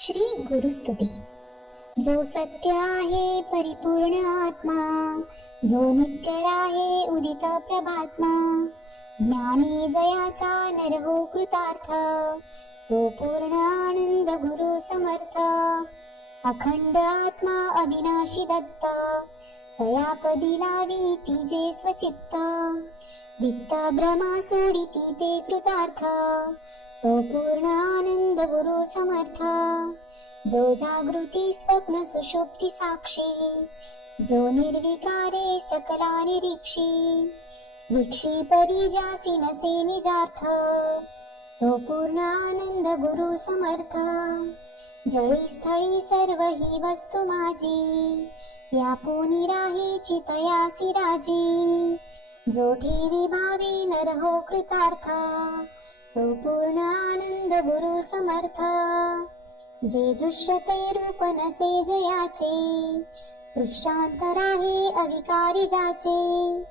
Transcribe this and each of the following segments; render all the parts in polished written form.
श्री गुरुस्तुती. जो सत्य आहे परिपूर्ण आत्मा, जो नित्य आहे उदित प्रभात्मा, ज्ञानी जयाचा नर हो कृतार्थ, तो पूर्ण आनंद गुरु समर्थ. अखंड आत्मा अविनाशी दत्त, तया पदी लावी तिजे स्वचित्त. वित्त भ्रमा सोडिती ते कृतार्थ, तो पूर्ण आनंद गुरु समर्थ. जो जागृती स्वप्न सुषुप्ती साक्षी, जो निर्विकारे सकला निरीक्षी, विक्षी परी ज्यासी नसे निजार्थ, तो पूर्ण आनंद गुरु समर्थ. जळी स्थळी सर्व ही वस्तू माझी, व्यापूनी राही चितयासी राजी. जो ठेवी भावी नर हो कृतार्थ, तो पूर्ण आनंद गुरु समर्थ. जे दृश्यते रूप नसे जयाचे, दृश्यांतर आहे अविकारी जाचे.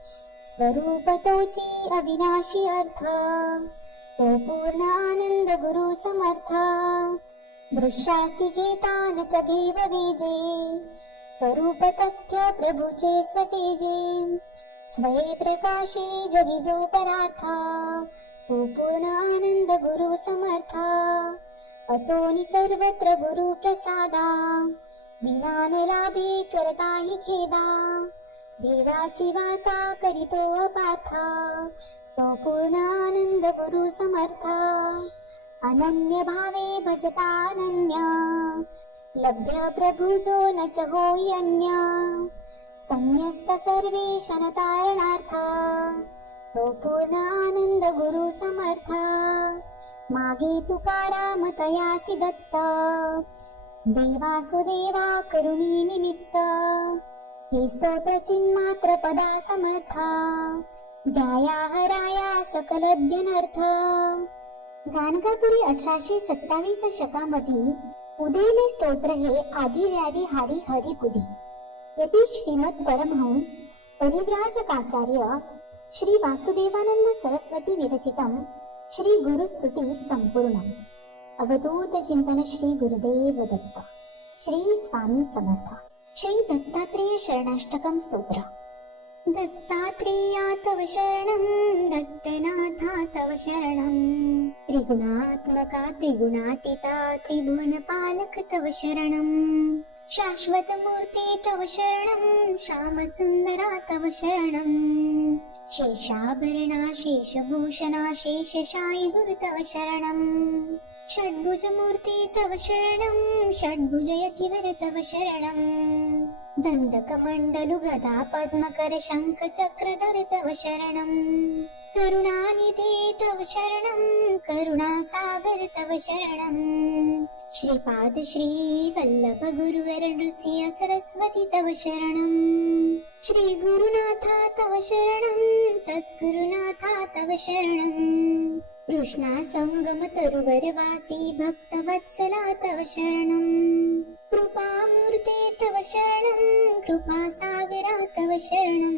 स्वरूप तोची अविनाशी अर्थ, तो पूर्ण आनंद गुरु समर्थ. दृश्यासी घेता न च घेव बीजे, स्वरूप तथ्य प्रभूचे स्वतेजे. स्वये प्रकाशे जगी जो परार्थ, तो पूर्ण आनंद गुरु समर्थ. असोनी सर्वत्र गुरु प्रसादा, विना न लाभे करताही खेदा. देवाची वार्ता करीतो अपार्थ, तो पूर्ण आनंद गुरु समर्थ. अनन्य भावे भजता अनन्य, लभ्य प्रभु जो न च होई अन्य. संन्यस्त सर्वेषण तारणार्थ, तो पूर्ण आनंद गुरु समर्थ. मागे तुकाराम तयासी दत्त, देवासुदेवा करुणी निमित्त. हे स्तोत्र चिन्मात्र पदा समर्थ, द्याया हराया सकल ज्ञानर्थ. गाणगापुरी 1827 शकामध्ये उदेले स्तोत्र हे आदि व्याधी हारी हरी बुधी. येथे श्रीमद परमहंस परिव्राजकाचार्य श्री वासुदेवानंद सरस्वती विरचितम श्री गुरुस्तुती संपूर्ण. अवधूत चिंतन श्री गुरुदेव दत्त. श्री स्वामी समर्थ. श्री दत्तात्रेय शरणाष्टकम स्तोत्र. दत्तात्रेया तव शरणं, दत्तनाथा तव शरणं. त्रिगुणात्मका त्रिगुणातीता त्रिभुवनपालक तव शरणं. शाश्वत मूर्ती तव शरणं, श्यामसुंदरा तव शरणं. शेषाभरणा शेषभूषणा शेषशायी गुरु तव शरणं. षड्भुज मूर्ती तव शरणं, षड्भुज यतिवर तव शरणं. दंडकमंडलु गदा पद्मकर शंख चक्रधर तव शरणं. करुणानिधे तव शरणं, करुणासागर तव शरणं. श्रीपाद श्री वल्लभ गुरुवर नृसिंह सरस्वती तव शरणं. श्री गुरुनाथा तव शरणं, सद्गुरुनाथा तव शरणं. कृष्णा संगम तरुवर वासी भक्तवत्सला तव शरणं. कृपामूर्ते तव शरणं, कृपासागरा तव शरणं.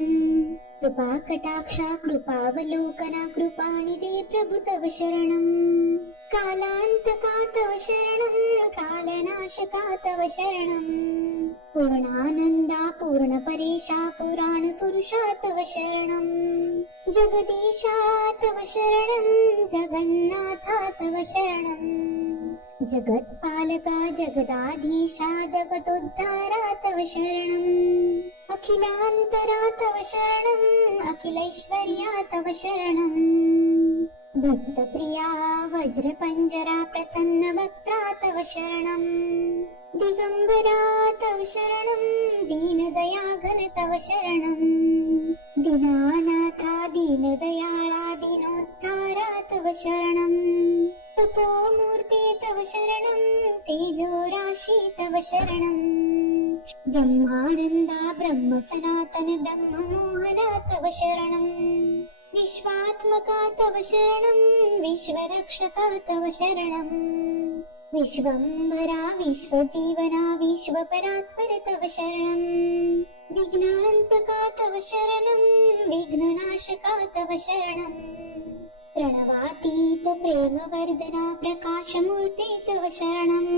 कृपा कटाक्षा कृपावलोकना कृपानिधे प्रभु तव शरणं. कालांतका तव शरणं, कालनाशका तव शरणं. पूर्णानंदा पूर्ण परेशा पुराण पुरुषा तव शरणं. जगदीशा तव शरणं, जगन्नाथा तव शरणं. जगत्पालका जगदाधीशा जगदोद्धारा तव शरणं. अखिलांतरा तव शरणं, अखिलैश्वर्या तव शरणं. भक्तप्रिया वज्रपंजरा प्रसन्न वक्त्रा तव शरणं. दिगंबरा तव शरणं, दीनदया घन तव शरणं. दीनानाथा दीनदयाळा दीनोद्धारा तव शरणं. तपोमूर्ते तव शरणं, तेजोराशी तव शरणं. ब्रह्मानंदा ब्रह्म सनातन ब्रह्म मोहना तव शरणं. विश्वात्मका तव शरणं, विश्वरक्षका तव शरणं. विश्वंभरा विश्वजीवना विश्वपरात्पर तव शरणं. विघ्नांतका तव शरणं, विघ्ननाशका तव शरणं. प्रणवातीत प्रेमवर्धना प्रकाशमूर्ते तव शरणम्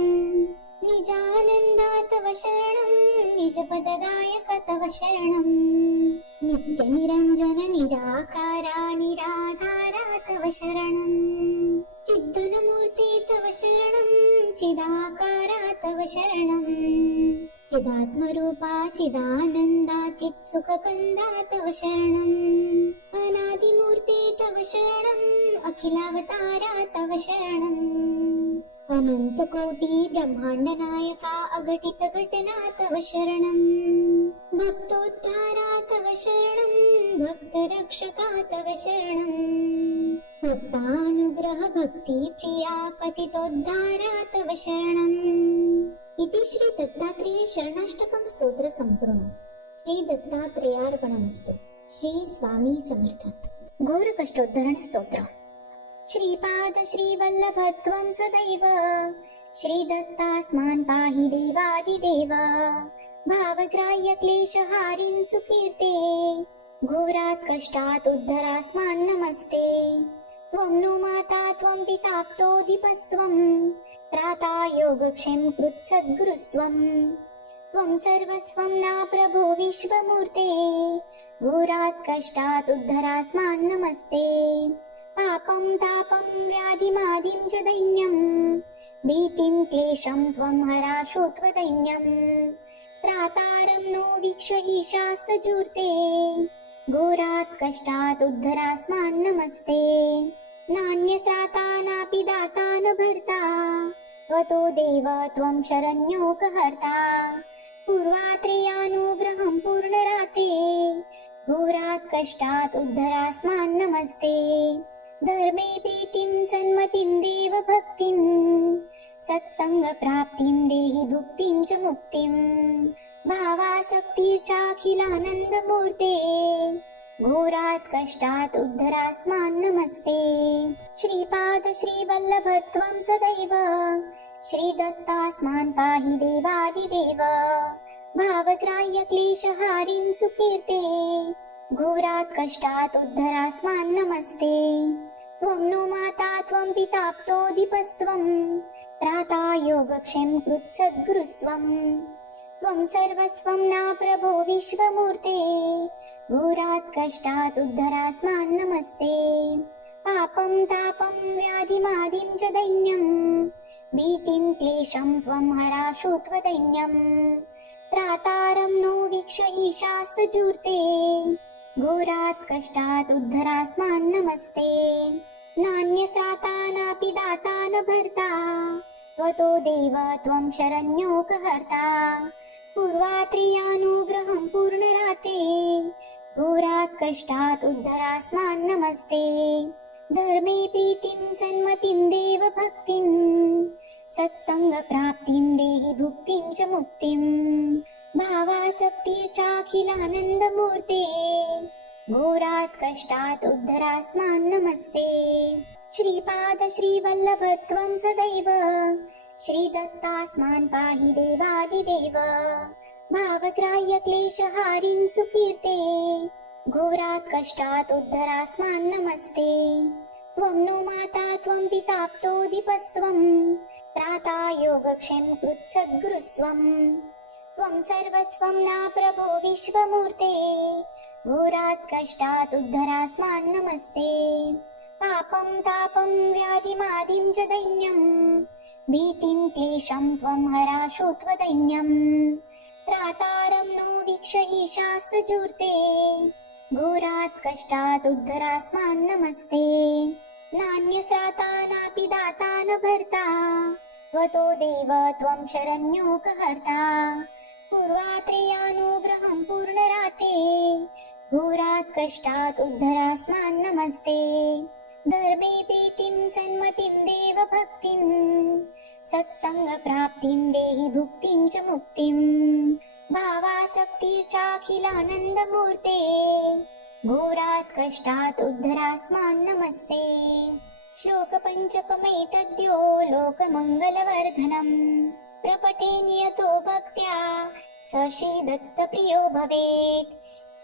निजानन्दा तव शरणम् निजपददायक तव शरणम् नित्यनिरञ्जन निराकारा निराधारा तव शरणम् चिद्घनमूर्ते तव शरणम् चिदाकारा तव शरणम् चिदात्मरूपा चिदानन्दा चित्सुखकन्दा तव शरणम् अनादिमूर्ते तव शरणम् अखिलावतारा तव शरणम् अनन्तकोटि ब्रह्माण्डनायका अघटित घटना तव शरणम् भक्तोद्धारा तव शरणम् भक्तरक्षका तव शरणम् भक्तानुग्रह भक्तिप्रिया पतितोद्धारा तव शरणम् इति श्री दत्तात्रेय शरणाष्टकं स्तोत्र संपूर्णम् श्री दत्तात्रेयार्पणमस्तु श्री स्वामी समर्थ घोर कष्टोद्धरण स्तोत्र श्रीपाद श्रीवल्लभत्वं सदैव श्रीदत्तास्मान् पाहि देवादिदेव भावग्राह्य क्लेशहारिन् सुकीर्ते घोरात् कष्टात् उद्धरास्मान् नमस्ते त्वं नो माता त्वं पिता क्तोऽधिपस्त्वं त्राता योगक्षेम कृत्सद्गुरुस्त्वं त्वं सर्वस्वं ना प्रभो विश्वमूर्ते घोरात् कष्टात् उद्धरास्मान् नमस्ते पापं तापं व्याधिमादिं च दैन्यं भीतिं क्लेशं त्वं हराशो त्वदैन्यं त्रातारं नो वीक्ष ईशास्तजूर्ते घोरात् कष्टात् उद्धरास्मान् नमस्ते नान्यस्राता नापि दाता न भर्ता त्वतो देव त्वं शरण्योपहर्ता पूर्वात्रेयानुग्रहं पूर्णराते घोरात् कष्टात् उद्धरास्मान् नमस्ते धर्मे प्रीतिं सन्मतिं देव भक्तिं सत्सङ्गप्राप्तिं देहि भुक्तिं च मुक्तिं भावासक्तिर्चाखिलानन्दमूर्ते घोरात् कष्टात् उद्धरास्मान् नमस्ते श्रीपाद श्रीवल्लभत्वं सदैव श्रीदत्तास्मान् पाहि देवादिदेव भावग्राह्य क्लेशहारिन् सुकीर्ते घोरात् कष्टात् उद्धरास्मान् नमस्ते त्वं नो माता त्वं पिता क्तोऽधिपस्त्वं त्राता योगक्षेम कृत्सद्गुरुस्त्वं त्वं सर्वस्वं ना प्रभो विश्वमूर्ते घोरात् कष्टात् उद्धरास्मान् नमस्ते पापं तापं व्याधिमादिं च दैन्यं भीतिं क्लेशं त्वं हराशो त्वदैन्यं त्रातारं नो वीक्ष ईशास्तजूर्ते घोरात् कष्टात् उद्धरास्मान् नमस्ते नान्यस्राता नापि दाता न भर्ता त्वतो देव त्वं शरण्योपहर्ता पूर्वात्रेयानुग्रहं पूर्णराते घोरात् कष्टात् उद्धरास्मान् नमस्ते धर्मे प्रीतिं सन्मतिं देव भक्तिं सत्सङ्गप्राप्तिं देहि भुक्तिं च मुक्तिं भावासक्तिर्चाखिलानन्दमूर्ते घोरात् कष्टात् उद्धरास्मान् नमस्ते श्रीपाद श्रीवल्लभत्वं सदैव श्रीदत्तास्मान् पाहि देवादिदेव भावग्राह्य क्लेशहारिन् सुकीर्ते घोरात् कष्टात् उद्धरास्मान् नमस्ते त्वं नो माता त्वं पिता क्तोऽधिपस्त्वं त्राता योगक्षेम कृत्सद्गुरुस्त्वं त्वं सर्वस्वं ना प्रभो विश्वमूर्ते घोरात् कष्टात् उद्धरास्मान् नमस्ते पापं तापं व्याधिमादिं च दैन्यं भीतिं क्लेशं त्वं हराशो त्वदैन्यं त्रातारं नो वीक्ष ईशास्तजूर्ते घोरात् कष्टात् उद्धरास्मान् नमस्ते नान्यस्राता नापि दाता न भर्ता त्वतो देव त्वं शरण्योपहर्ता पूर्वात्रेयानुग्रहं पूर्णराते घोरात् कष्टात् उद्धरास्मान् नमस्ते धर्मे प्रीतिं सन्मतिं देव भक्तिं सत्सङ्गप्राप्तिं देहि भुक्तिं च मुक्तिं भावासक्तिर्चाखिलानन्दमूर्ते घोरात् कष्टात् उद्धरास्मान् नमस्ते श्लोकपञ्चकमेतद्यो लोकमङ्गलवर्धनम् प्रपठे नियतो भक्त्या स श्रीदत्तप्रियो भवेत्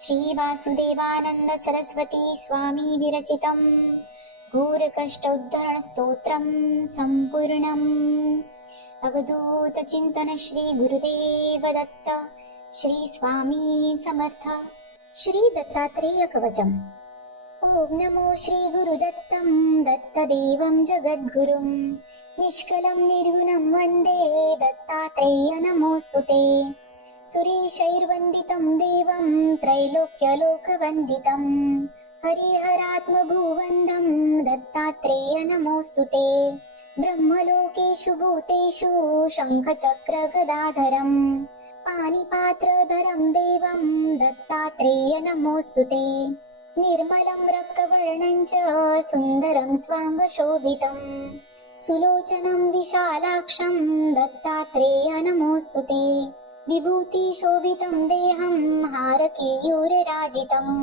श्रीवासुदेवानन्द सरस्वती स्वामी विरचितम् घोरकष्टोद्धरणस्तोत्रं सम्पूर्णम्। अवधूतचिन्तन श्री गुरुदेव दत्त श्री स्वामी समर्थ। श्री दत्तात्रेय कवचम्। ॐ नमो श्री गुरुदत्तं दत्तदेवं जगद्गुरुं निष्कलं निर्गुणं वन्दे दत्तात्रेय नमोऽस्तुते। सुरेशैर्वन्दितं देवं त्रैलोक्यलोकवन्दितं हरिहरात्मभुवन्दं दत्तात्रेय नमोऽस्तुते। ब्रह्मलोकेषु भूतेषु शङ्खचक्रगदाधरं पाणिपात्रधरं देवं दत्तात्रेय नमोऽस्तुते। निर्मलं रक्तवर्णं च सुन्दरं स्वाङ्गशोभितं सुलोचनं विशालाक्षं दत्तात्रेय नमोऽस्तुते। विभूतिशोभितं देहं हारकेयूरराजितम्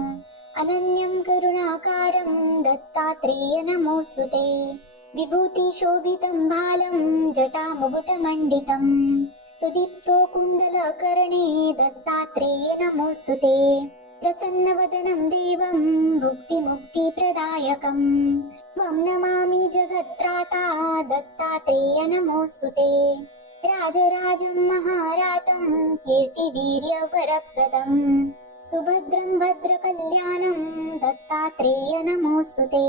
अनन्यं करुणाकारं दत्तात्रेय नमोऽस्तुते। विभूतिशोभितं भालं जटामुकुटमण्डितं सुदीप्तो कुण्डलकर्णे दत्तात्रेय नमोऽस्तुते। प्रसन्नवदनं देवं भुक्तिमुक्तिप्रदायकं त्वं नमामि जगत्त्राता दत्तात्रेय नमोऽस्तुते। राजराजं महाराजं कीर्तिवीर्यवरप्रदं सुभद्रं भद्रकल्याणं दत्तात्रेय नमोऽस्तुते।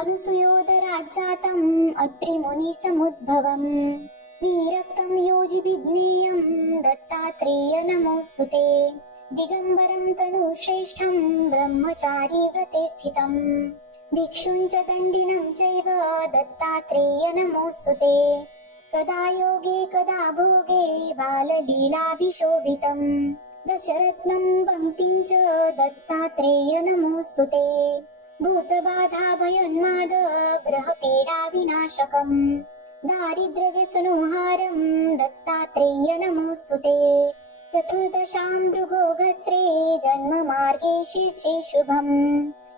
अनुसूयोदराज्जातम् अत्रिमुनिसमुद्भवं विरक्तं योजिविज्ञेयं दत्तात्रेय नमोऽस्तुते। दिगम्बरं तनुश्रेष्ठं ब्रह्मचारी व्रते स्थितं भिक्षुं च दण्डिनं चैव दत्तात्रेय नमोऽस्तुते। कदा योगे कदा भोगे बाललीलाभिशोभितं दशरत्नं पङ्क्तिं च दत्तात्रेय नमोऽस्तुते। भूतबाधाभयोन्माद ग्रहपीडाविनाशकं दारिद्र्यव्यसनोहारं दत्तात्रेय नमोऽस्तुते। चतुर्दशां मृगोघस्रे जन्ममार्गे शीर्षे शुभं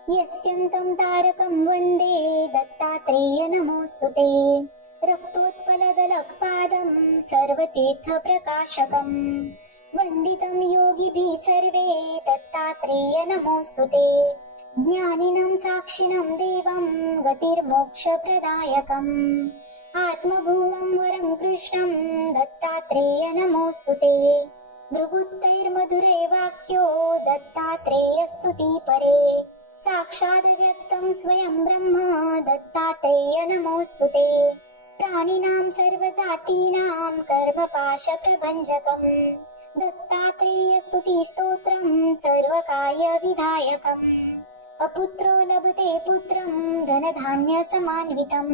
यस्यन्तं तारकं वन्दे दत्तात्रेय नमोऽस्तुते। रक्तोत्पलदलक्पादं सर्वतीर्थप्रकाशकं वन्दितं योगिभिः सर्वे दत्तात्रेय नमोऽस्तुते। ज्ञानिनं साक्षिणं देवं गतिर्मोक्षप्रदायकम् आत्मभुवं वरं कृष्णं दत्तात्रेय नमोऽस्तुते। भृगुत्तैर्मधुरे वाक्यो दत्तात्रेयस्तुतिपरे साक्षादव्यक्तं स्वयं ब्रह्म दत्तात्रेय नमोऽस्तुते। प्राणिनां सर्वजातीनां कर्मपाशप्रभञ्जकं दत्तात्रेयस्तुतिस्तोत्रं सर्वकार्यविधायकम् अपुत्रो लभते पुत्रं धनधान्यसमान्वितं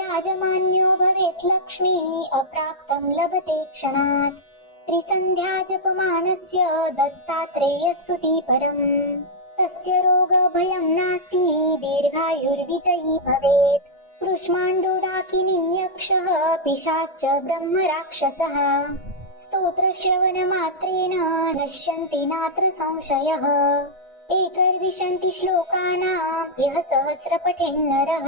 राजमान्यो भवेत् लक्ष्मी अप्राप्तं लभते क्षणात्। त्रिसन्ध्या जपमानस्य दत्तात्रेयस्तुतिपरं तस्य रोगभयं नास्ति दीर्घायुर्विजयी भवेत्। कृष्माण्डो यक्षः पिशाच्च ब्रह्मराक्षसः स्तोत्रश्रवणमात्रेण नश्यन्ति नात्र संशयः। एकर्विशन्ति श्लोकानां यः सहस्रपठेन्नरः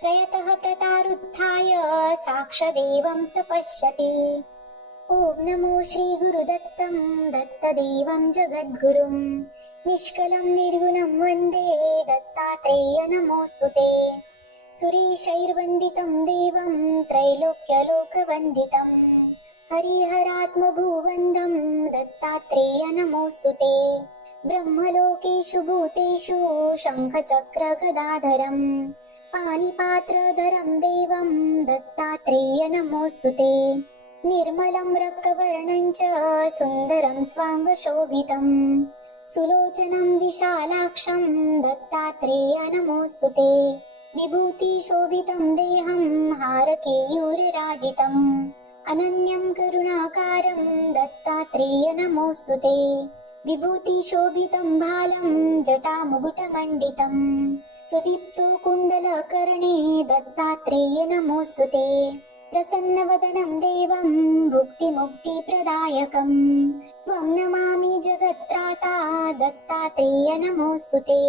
प्रयतः प्रतारुत्थाय साक्षदेवं स पश्यति। ॐ नमो श्री गुरुदत्तं दत्तदेवं जगद्गुरुं निष्कलं निर्गुणं वन्दे दत्तात्रेय नमोऽस्तुते। सुरेशैर्वन्दितं देवं त्रैलोक्यलोकवन्दितं हरिहरात्मभुवन्दं दत्तात्रेय नमोऽस्तुते। ब्रह्मलोकेषु भूतेषु शङ्खचक्रगदाधरं पाणिपात्रधरं देवं दत्तात्रेय नमोऽस्तुते। निर्मलं रक्तवर्णं च सुन्दरं स्वाङ्गशोभितं सुलोचनं विशालाक्षं दत्तात्रेय नमोऽस्तुते। विभूतिशोभितं देहं हारकेयूरराजितम् अनन्यं करुणाकारं दत्तात्रेय नमोऽस्तुते। विभूतिशोभितं भालं जटामुकुटमण्डितं सुदीप्तो कुण्डलकर्णे दत्तात्रेय नमोऽस्तुते। प्रसन्नवदनं देवं भुक्तिमुक्तिप्रदायकं त्वं नमामि जगत्त्राता दत्तात्रेय नमोऽस्तुते।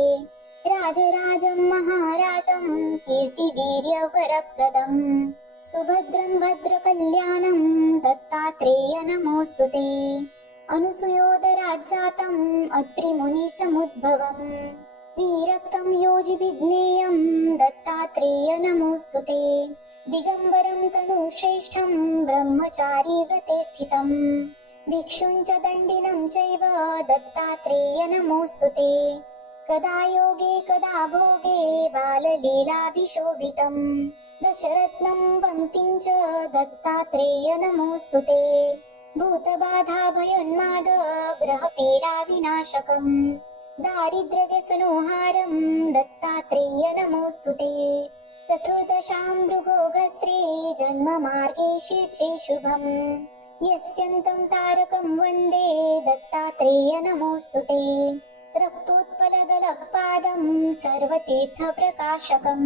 राजराजं महाराजं कीर्तिवीर्यवरप्रदं सुभद्रं भद्रकल्याणं दत्तात्रेय नमोऽस्तुते। अनुसूयोदराज्जातम् अत्रिमुनिसमुद्भवम् विरक्तं योजिभिज्ञेयं दत्तात्रेय नमोऽस्तुते। दिगम्बरं तनुश्रेष्ठं ब्रह्मचारी व्रते स्थितं भिक्षुं च दण्डिनं चैव दत्तात्रेय नमोऽस्तुते। कदा योगे कदा भोगे बाललीलाभिशोभितं दशरत्नं पङ्क्तिं च दत्तात्रेय नमोऽस्तुते। भूतबाधा भयोन्माद ग्रहपीडा विनाशकं दारिद्र्यव्यसनोहारं दत्तात्रेय नमोऽस्तुते। चतुर्दशां मृगोगश्री जन्ममार्गे शीर्षे शुभं यस्यन्तं तारकं वन्दे दत्तात्रेय नमोऽस्तुते। रक्तोत्पलदलपादं सर्वतीर्थप्रकाशकं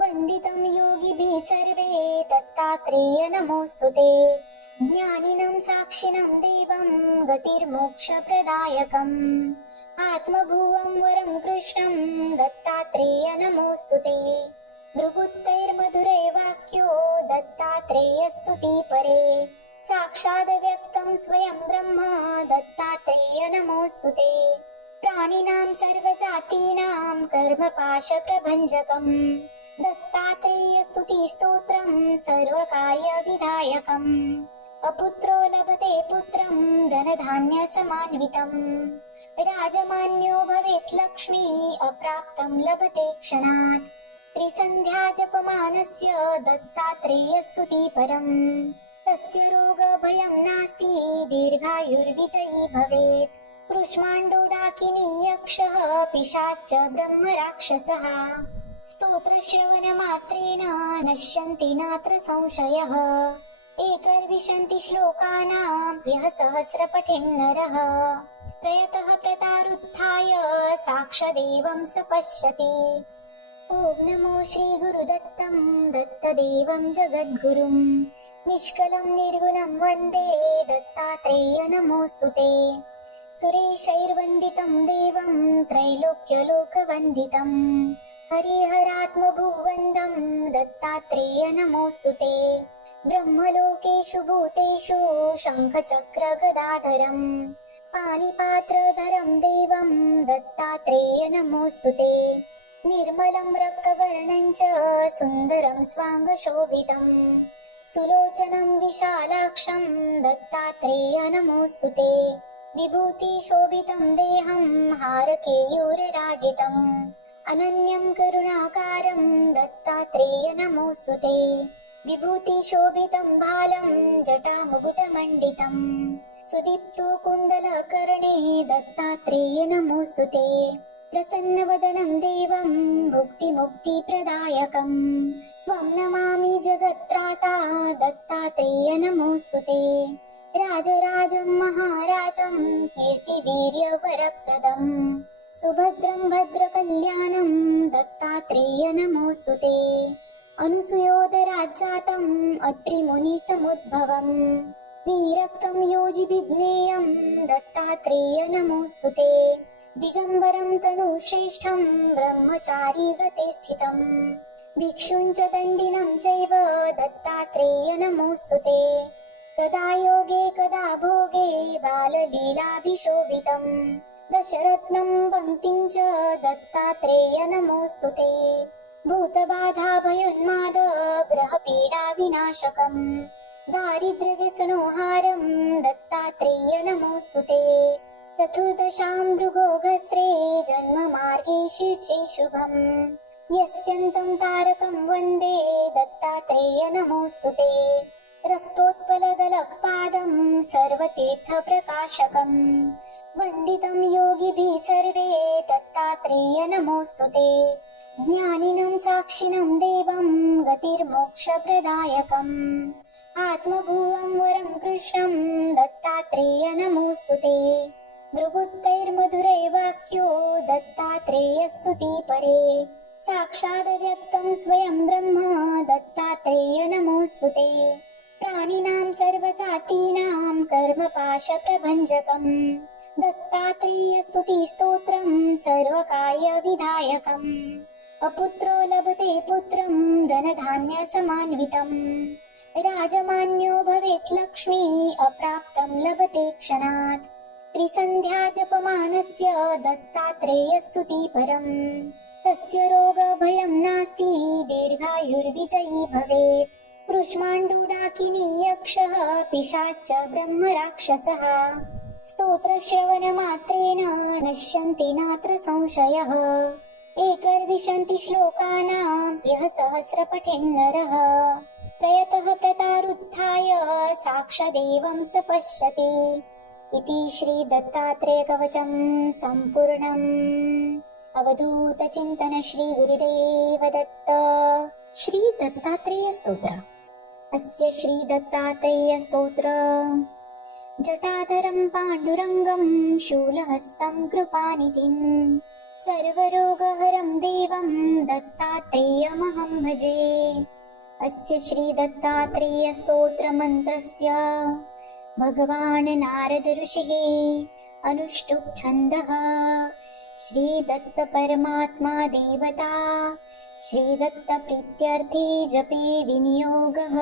वन्दितं योगिभिः सर्वे दत्तात्रेय नमोऽस्तुते। ज्ञानिनं साक्षिणं देवं गतिर्मोक्षप्रदायकम् आत्मभुवं वरं कृष्णं दत्तात्रेय नमोऽस्तुते। भृगुत्तैर्मधुरै वाक्यो दत्तात्रेयस्तुतिपरे साक्षादव्यक्तं स्वयं ब्रह्म दत्तात्रेय नमोऽस्तुते। प्राणिनां सर्वजातीनां कर्मपाशप्रभञ्जकं दत्तात्रेयस्तुतिस्तोत्रं सर्वकार्यविधायकम् अपुत्रो लभते पुत्रं धनधान्यसमान्वितं राजमान्यो भवेत् लक्ष्मी अप्राप्तं लभते क्षणात् त्रिसन्ध्या जपमानस्य दत्तात्रेयस्तुतिपरम् तस्य रोगभयं नास्ति दीर्घायुर्विजयी भवेत् कृष्माण्डो यक्षः पिशाच्च ब्रह्मराक्षसः स्तोत्रश्रवणमात्रेण नश्यन्ति नात्र संशयः एकर्विशन्ति श्लोकानां यः सहस्रपठेन्नरः प्रयतः प्रतारुत्थाय साक्षादेवं स पश्यति। ॐ नमो श्रीगुरुदत्तं दत्तदेवं जगद्गुरुं निष्कलं निर्गुणं वन्दे दत्तात्रेय नमोऽस्तुते। सुरेशैर्वन्दितं देवं त्रैलोक्यलोकवन्दितं हरिहरात्मभुवन्दं दत्तात्रेय नमोऽस्तुते। ब्रह्मलोकेषु भूतेषु शङ्खचक्रगदाधरं पाणिपात्रधरं देवं दत्तात्रेय नमोऽस्तुते। निर्मलं रक्तवर्णं च सुन्दरं स्वाङ्गशोभितं सुलोचनं विशालाक्षं दत्तात्रेय नमोऽस्तुते। विभूतिशोभितं देहं हारकेयूरराजितम् अनन्यं करुणाकारं दत्तात्रेय नमोऽस्तुते। विभूतिशोभितं बालं जटामुकुटमण्डितं सुदीप्तो कुण्डलकर्णे दत्तात्रेय नमोऽस्तुते। प्रसन्नवदनं देवं भुक्तिमुक्तिप्रदायकं त्वं नमामि जगत्त्राता दत्तात्रेय नमोऽस्तुते। राजराजं महाराजं कीर्तिवीर्यवरप्रदं सुभद्रं भद्रकल्याणं दत्तात्रेय नमोऽस्तुते। अनुसूयोदराज्जातम् अत्रिमुनिसमुद्भवं विरक्तं योजिभिज्ञेयं दत्तात्रेय नमोऽस्तुते। दिगम्बरं तनुश्रेष्ठं ब्रह्मचारी व्रते स्थितं भिक्षुं च दण्डिनं चैव दत्तात्रेय नमोऽस्तुते। कदा योगे कदा भोगे बाललीलाभिशोभितं दशरत्नं पङ्क्तिं च दत्तात्रेय नमोऽस्तुते। भूतबाधा भयोन्माद ग्रहपीडा विनाशकं दारिद्र्यव्यसनोहारं दत्तात्रेय नमोऽस्तुते। चतुर्दशां मृगोगश्रे जन्ममार्गे शीर्षे शुभं यस्यन्तं तारकं वन्दे दत्तात्रेय नमोऽस्तुते। रक्तोत्पलदलपादं सर्वतीर्थप्रकाशकं वन्दितं योगिभिः सर्वे दत्तात्रेय नमोऽस्तुते। ज्ञानिनं साक्षिणं देवं गतिर्मोक्षप्रदायकम् आत्मभुवं वरं कृष्णं दत्तात्रेय नमोऽस्तुते। भृगुत्तैर्मधुरै वाक्यो दत्तात्रेयस्तुतिपरे साक्षादव्यक्तं स्वयं ब्रह्म दत्तात्रेय नमोऽस्तुते। प्राणिनां सर्वजातीनां कर्मपाशप्रभञ्जकं दत्तात्रेयस्तुतिस्तोत्रं सर्वकार्यविधायकम् अपुत्रो लभते पुत्रं धनधान्यसमान्वितं राजमान्यो भवेत् लक्ष्मी अप्राप्तं लभते क्षणात् त्रिसन्ध्या जपमानस्य दत्तात्रेयस्तुतिपरम् तस्य रोगभयं नास्ति दीर्घायुर्विजयी भवेत् कृष्माण्डुडाकिनी यक्षः पिशाच्च ब्रह्मराक्षसः स्तोत्रश्रवणमात्रेण नश्यन्ति नात्र संशयः एकर्विशन्ति श्लोकानां यः सहस्रपठेन्नरः प्रयतः प्रतारुत्थाय साक्षादेवं स पश्यति इति श्रीदत्तात्रेयकवचं सम्पूर्णम् अवधूतचिन्तन श्रीगुरुदेव दत्त श्रीदत्तात्रेयस्तोत्र अस्य श्रीदत्तात्रेयस्तोत्र जटाधरं पाण्डुरङ्गं शूलहस्तं कृपानिधिं सर्वरोगहरं देवं दत्तात्रेयमहं भजे अस्य श्रीदत्तात्रेयस्तोत्रमन्त्रस्य भगवान् नारद ऋषिः अनुष्टुप् छन्दः श्रीदत्तपरमात्मा देवता श्रीदत्तप्रीत्यर्थे जपे विनियोगः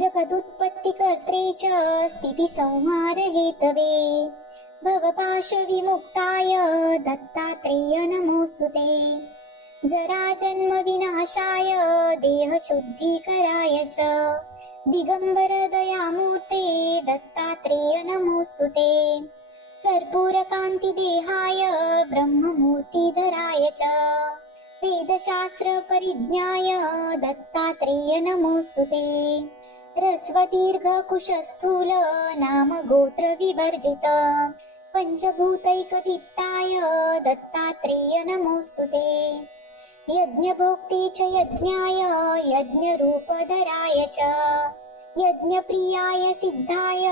जगदुत्पत्तिकर्त्रे च स्थितिसंहारहेतवे भवपाशविमुक्ताय दत्तात्रेय नमोऽस्तुते जराजन्मविनाशाय देहशुद्धीकराय च दिगम्बरदयामूर्ते दत्तात्रेय नमोऽस्तुते कर्पूरकान्तिदेहाय ब्रह्ममूर्तिधराय च वेदशास्त्रपरिज्ञाय दत्तात्रेय नमोऽस्तुते ह्रस्वदीर्घकुशस्थूल नाम गोत्रविवर्जित पञ्चभूतैकदीप्ताय दत्तात्रेय नमोऽस्तुते यज्ञभोक्ते च यज्ञाय यज्ञरूपधराय च यज्ञप्रियाय सिद्धाय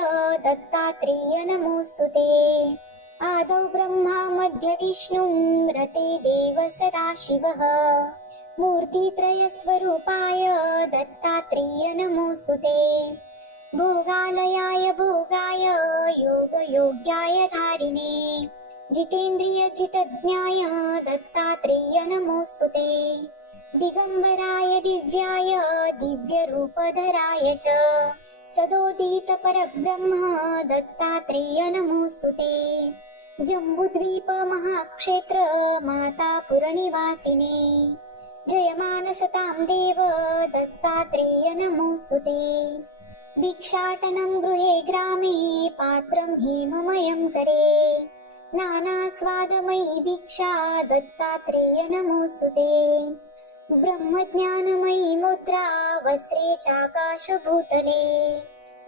दत्तात्रेय नमोऽस्तुते आदौ ब्रह्मा मध्ये विष्णुं रते देव सदाशिवः मूर्तित्रयस्वरूपाय दत्तात्रेय नमोऽस्तुते भोगालयाय भोगाय योगयोग्याय धारिणे जितेन्द्रियजितज्ञाय दत्तात्रेय नमोऽस्तुते दिगम्बराय दिव्याय दिव्यरूपधराय च सदोदितपरब्रह्म दत्तात्रेय नमोऽस्तुते जम्बूद्वीपमहाक्षेत्र मातापुरनिवासिने जयमानसतां देव दत्तात्रेय नमोऽस्तुते भिक्षाटनं गृहे ग्रामे पात्रं हेममयं करे नानास्वादमयी भिक्षा दत्तात्रेय नमोऽस्तुते ब्रह्मज्ञानमयी मुद्रा वस्त्रे चाकाशभूतले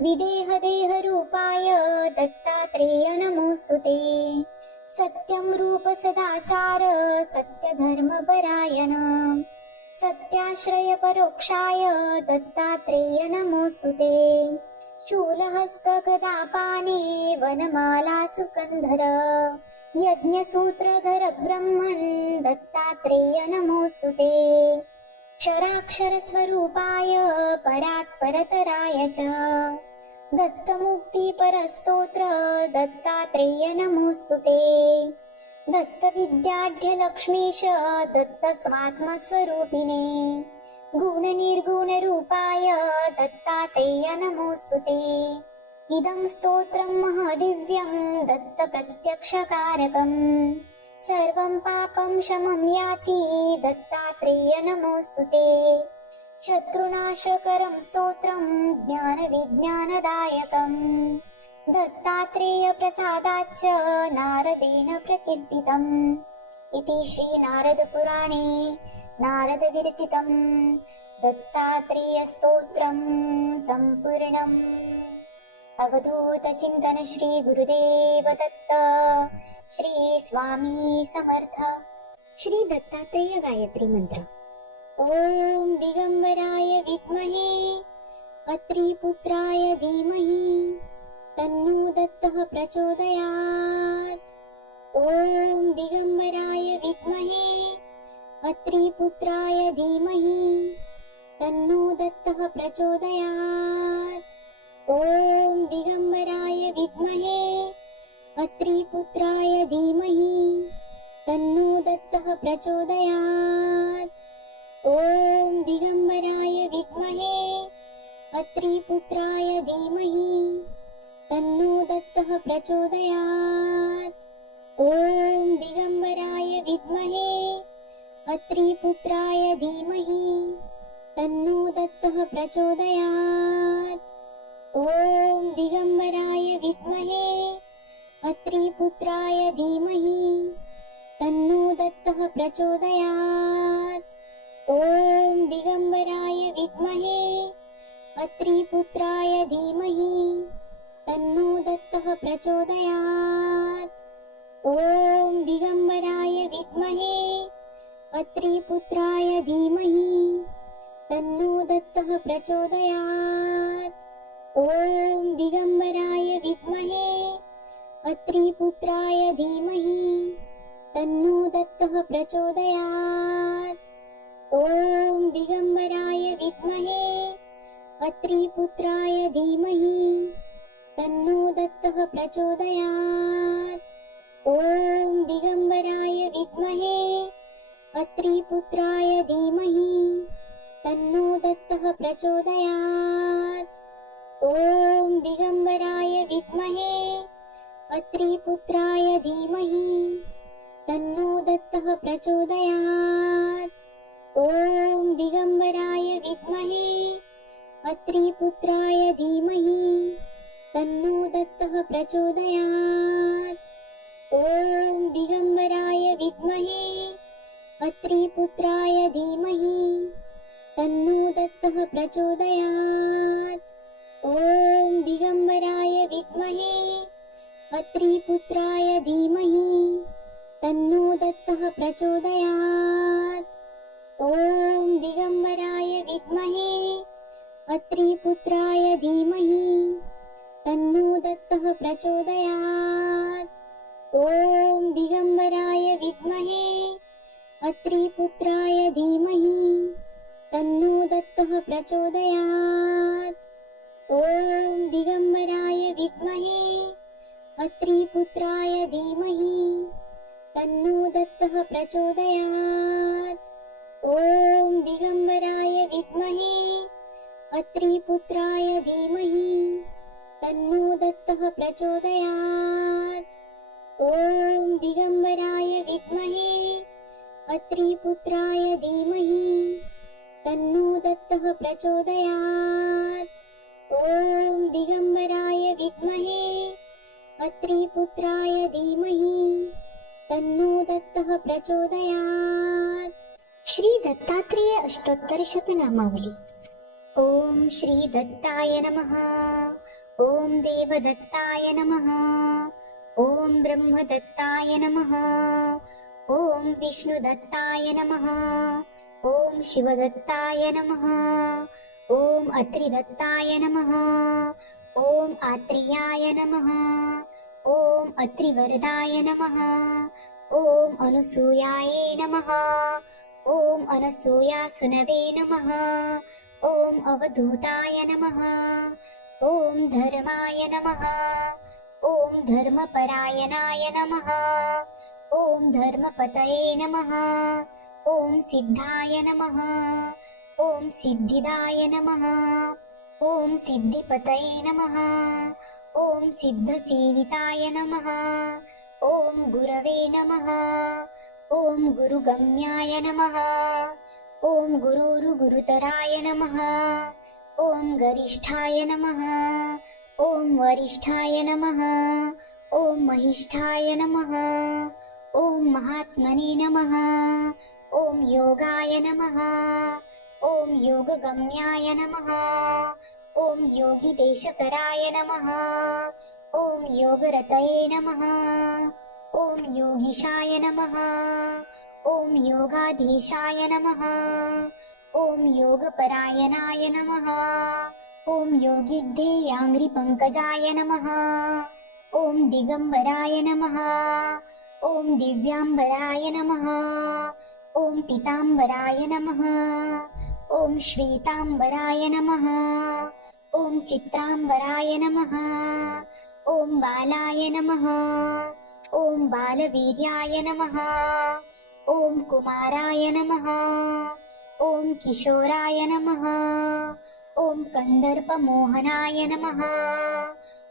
विदेहदेहरूपाय दत्तात्रेय नमोऽस्तुते सत्यं रूप सदाचार सत्यधर्मपरायण सत्याश्रय परोक्षाय दत्तात्रेय नमोऽस्तुते शूलहस्तगदापाने वनमाला सुकन्धर यज्ञसूत्रधर ब्रह्मन् दत्तात्रेय नमोऽस्तुते क्षराक्षरस्वरूपाय परात्परतराय च दत्तमुक्तिपरस्तोत्र दत्तात्रेय नमोऽस्तुते दत्तविद्याढ्यलक्ष्मीश दत्तस्वात्मस्वरूपिणे गुणनिर्गुणरूपाय दत्तात्रेय नमोऽस्तुते इदं स्तोत्रं महदिव्यं दत्तप्रत्यक्षकारकम् सर्वं पापं शमं याति दत्तात्रेय नमोऽस्तुते शत्रुनाशकरं स्तोत्रं ज्ञानविज्ञानदायकम् दत्तात्रेय प्रसादाच्च नारदेन प्रकीर्तितम् इति श्रीनारदपुराणे नारदविरचितं दत्तात्रेयस्तोत्रं सम्पूर्णम् अवधूतचिन्तन श्री गुरुदेव दत्त श्री स्वामी समर्थ श्री दत्तात्रेय गायत्री मंत्र ओम दिगंबराय विद्महे अत्रिपुत्राय धीमहि तन्नो दत्तः प्रचोदयात् ओम दिगंबराय विद्महे अत्रिपुत्राय धीमहि तन्नो दत्तः प्रचोदयात् ओम दिगंबराय विद्महे अत्रिपुत्राय धीमहि तन्नो दत्तः प्रचोदयात् ओम दिगंबराय विद्महे अत्रिपुत्राय धीमहि तन्नो दत्तः प्रचोदयात्। ॐ दिगम्बराय विद्महे अत्रिपुत्राय धीमहि तन्नो दत्तः प्रचोदयात्। ॐ दिगम्बराय विद्महे अत्रिपुत्राय धीमहि तन्नो दत्तः प्रचोदयात्। ॐ दिगम्बराय विद्महे अत्रिपुत्राय धीमहि तन्नो दत्तः प्रचोदयात्। ॐ दिगम्बराय विद्महे अत्रिपुत्राय धीमहि तन्नो दत्तः प्रचोदयात्। ॐ दिगम्बराय विद्महे अत्रिपुत्राय धीमहि तन्नो दत्तः प्रचोदयात्। ॐ दिगम्बराय विद्महे अत्रिपुत्राय धीमहि तन्नो दत्तः प्रचोदयात्। ॐ दिगम्बराय विद्महे अत्रिपुत्राय धीमहि तन्नो दत्तः प्रचोदयात्। ॐ दिगम्बराय विद्महे अत्रिपुत्राय धीमहि तन्नो दत्तः प्रचोदयात्। ॐ दिगम्बराय विद्महे अत्रिपुत्राय धीमहि तन्नो दत्तः प्रचोदयात्। ॐ दिगम्बराय विद्महे अत्रिपुत्राय धीमहि तन्नो दत्तः प्रचोदयात्। ॐ दिगम्बराय विद्महे अत्रिपुत्राय धीमहि तन्नो दत्तः प्रचोदयात्। ॐ दिगम्बराय विद्महे अत्रिपुत्राय धीमहि तन्नो दत्तः प्रचोदयात्। ॐ दिगम्बराय विद्महे अत्रिपुत्राय धीमहि तन्नो दत्तः प्रचोदयात्। ॐ दिगम्बराय विद्महे अत्रिपुत्राय धीमहि तन्नो दत्तः प्रचोदयात्। ॐ दिगम्बराय विद्महे अत्रिपुत्राय धीमहि तन्नो दत्तः प्रचोदयात्। ॐ दिगम्बराय विद्महे अत्रिपुत्राय धीमहि तन्नो दत्तः प्रचोदयात्। ॐ दिगम्बराय विद्महे अत्रिपुत्राय धीमहि तन्नो दत्तः प्रचोदयात्। श्री दत्तात्रेय अष्टोत्तर शतनामावली। ॐ श्री दत्ताय नमः। ॐ देवदत्ताय नमः। ॐ ब्रह्मदत्ताय नमः। ॐ विष्णुदत्ताय नमः। ॐ शिवदत्ताय नमः। ॐ अत्रिदत्ताय नमः। ॐ आत्रेयाय नमः। ॐ अत्रिवरदाय नमः। ॐ अनुसूयायै नमः। ॐ अनसूयासुनवे नमः। ॐ अवधूताय नमः। ॐ धर्माय नमः। ॐ धर्मपरायणाय नमः। ॐ धर्मपतये नमः। ॐ सिद्धाय नमः। ॐ सिद्धिदाय नमः। ॐ सिद्धिपतये नमः। ॐ सिद्धसेविताय नमः। ॐ गुरवे नमः। ॐ गुरुगम्याय नमः। ॐ गुरुरुगुरुतराय नमः। ॐ गरिष्ठाय नमः। ॐ वरिष्ठाय नमः। ॐ महिष्ठाय नमः। ॐ महात्मने नमः। ॐ योगाय नमः। ॐ योगगम्याय नमः। ॐ योगिदेशकराय नमः। ॐ योगरतये नमः। ॐ योगीशाय नमः। ॐ योगाधीशाय नमः। ॐ योगपरायणाय नमः। ॐ योगिद्धेयाङ्घ्रिपङ्कजाय नमः। ॐ दिगम्बराय नमः। ॐ दिव्याम्बराय नमः। ॐ पीताम्बराय नमः। ॐ श्वेताम्बराय नमः। ॐ चित्राम्बराय नमः। ॐ बालाय नमः। ॐ बालवीर्याय नमः। ॐ कुमाराय नमः। ॐ किशोराय नमः। ॐ कन्दर्पमोहनाय नमः।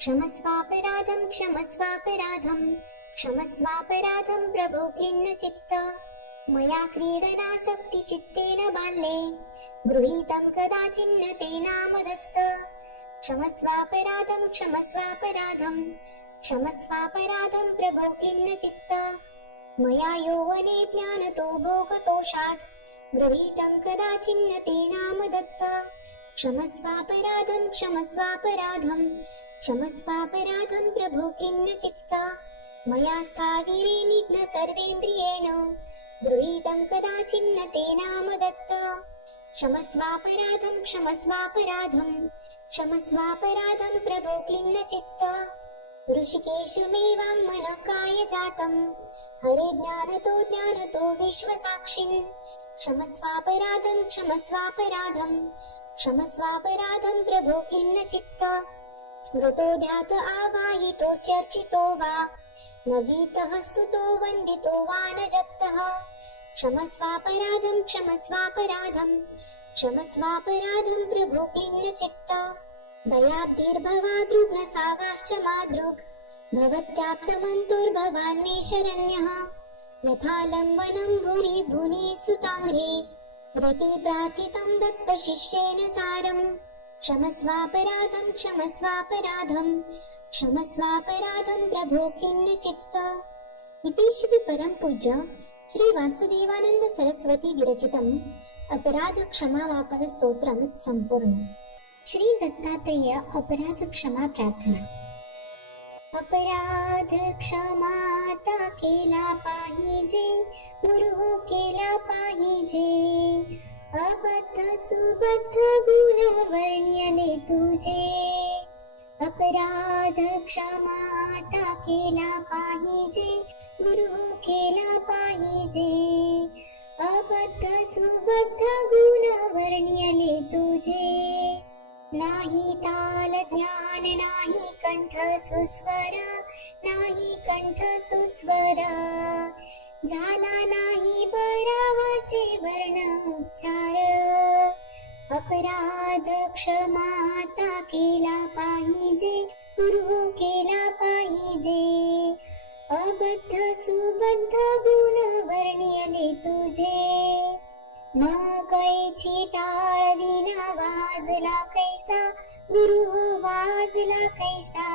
क्षमस्वापराधं क्षमस्वापराधं क्षमस्वापराधं प्रभो खिन्न चित्त मया क्रीडनासक्ति चित्तेन बाल्ये गृहीतं कदाचिन्न ते नाम दत्त क्षमस्वापराधं क्षमस्वापराधं क्षमस्वापराधं प्रभो खिन्न चित्त मया यौवने ज्ञानतो भोगतोषात् गृहीतं कदाचिन्न ते नाम दत्त क्षमस्वापराधं क्षमस्वापराधं क्षमस्वापराधं प्रभो खिन्न चित्त मया स्थाविरे निघ्न सर्वेन्द्रियेण गृहीतं कदाचिन्न ते नाम दत्त क्षमस्वापराधं क्षमस्वापराधं क्षमस्वापराधं प्रभो खिन्न चित्त ऋषिकेशु मे वाङ्मनः काय जातं हरे ज्ञानतो विश्वसाक्षिन् क्षमस्वापराधं क्षमस्वापराधं क्षमस्वापराधं प्रभो खिन्न चित्त स्मृतो ध्यात आवाहितोऽस्यर्चितो वा न गीतः स्तुतो वन्दितो वा न जप्तः क्षमस्वापराधं क्षमस्वापराधं क्षमस्वापराधं प्रभो खिन्न चित्त दयाब्धिर्भवादृग्नसागाश्च मादृक् भवत्याप्तमन्तोर्भवान् मे शरण्यः यथा लम्बनं भूरि भुनि सुताङ्घ्रे रति प्रार्थितं दत्तशिष्येन सारम् क्षमस्वापराधं क्षमस्वापराधं क्षमस्वापराधं प्रभो खिन्न चित्त इति श्री परम पूज्य श्री वासुदेवानंद सरस्वती विरचितम् अपराध क्षमावापन स्तोत्रम् संपूर्ण। श्री दत्तात्रेय अपराध क्षमा प्रार्थना। अपराध क्षमाता केला पाहिजे गुरु केला पाहिजे अबद्ध सुबद्ध गुण वर्ण्यले तुझे अपराध क्षमाता केला पाहिजे गुरु केला पाहिजे अबद्ध सुबद्ध गुण वर्ण्यले तुझे नाही ताल ज्ञान नाही कंठ सुस्वर नाही कंठ सुस्वर झाला नाही बरावाचे वर्ण उच्चार अपराध क्षमाता केला पाहिजे गुरु केला पाहिजे अबद्ध सुबद्ध गुण वर्ण्यले तुझे न कळेची टाळ विना वाजला कैसा गुरु वाजला कैसा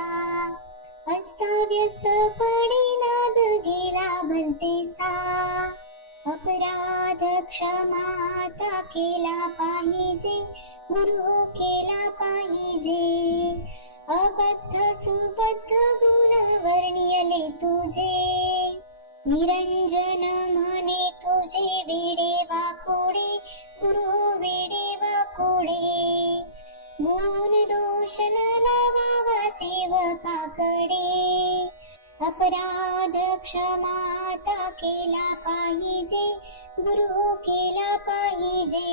अस्ताव्यस्त पडे नाद गेला भलतेसा अपराध क्षमाता केला पाहिजे गुरु केला पाहिजे अबद्ध सुबद्ध गुण वर्ण्यले तुझे निरंजन म्हणे तुझे वेडे वाकोडे गुरु वेडे वाकोडे गुण दोष न लावावा सेवकाकडे अपराध क्षमाता केला पाहिजे गुरु केला पाहिजे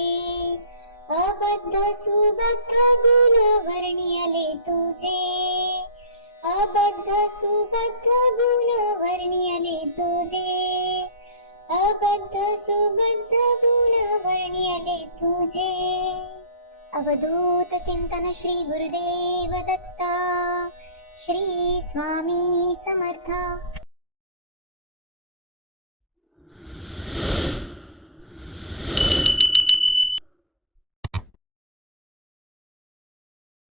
अबद्ध सुबद्ध गुण वर्ण्यले तुझे अबद्ध सुबद्ध गुण वर्ण्यले तुझे अबद्ध सुबद्ध गुण वर्ण्यले तुझे। अवधूत चिंतन श्री गुरुदेव दत्त श्री स्वामी समर्थ।